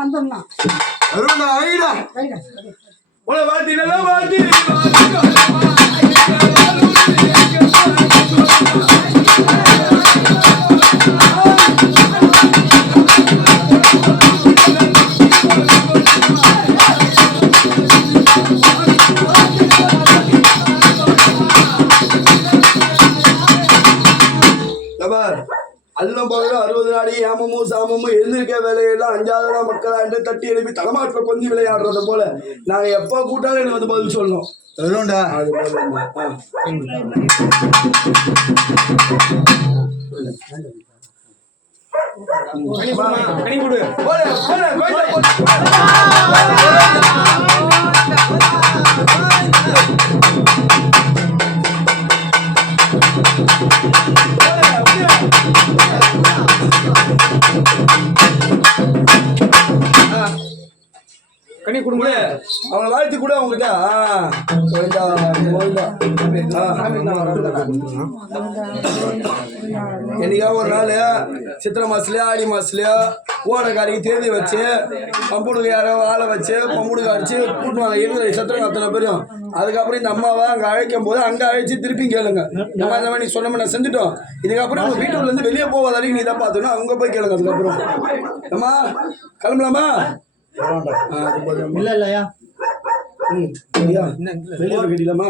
வந்துடலாம் அல்லம் பகலும் 60 நாடி ஏமமும் சாமமும் எழுந்திருக்க வேலையெல்லாம் அஞ்சாதடா மக்களா என்று தட்டி எழுப்பி தலைமாற்ற கொஞ்சம் விளையாடுறது போல நாங்க எப்ப கூட்டாலும் எனக்கு வந்து பதில் சொல்லணும். கனி கொடுங்க அவனை வாழ்த்து கூட அவங்ககிட்ட என்னைக்கா ஒரு நாள் சித்திரை மாசத்துலயோ ஆடி மாசத்துலயோ ஓடக்காரிக்கு தேதி வச்சு பம்புடுக்கு யாரோ ஆளை வச்சு பம்புடுக்கு அடிச்சு கூட்டுவாங்க இருக்கிற சத்திரம் அத்தனை பேரும். அதுக்கப்புறம் இந்த அம்மாவை அங்கே அழைக்கும் போது அங்கே அழைச்சி திருப்பி கேளுங்க. இந்த மாதிரி நீ சொன்ன நான் செஞ்சுட்டோம். இதுக்கப்புறம் உங்கள் வீட்டுக்குள்ள இருந்து வெளியே போவாதாலும் நீ தான் பார்த்தோன்னா அவங்க போய் கேளுங்க. அதுக்கப்புறம் அம்மா கிளம்பலாமா? இல்ல இல்லையா வெளியே கேட்டீங்களாமா?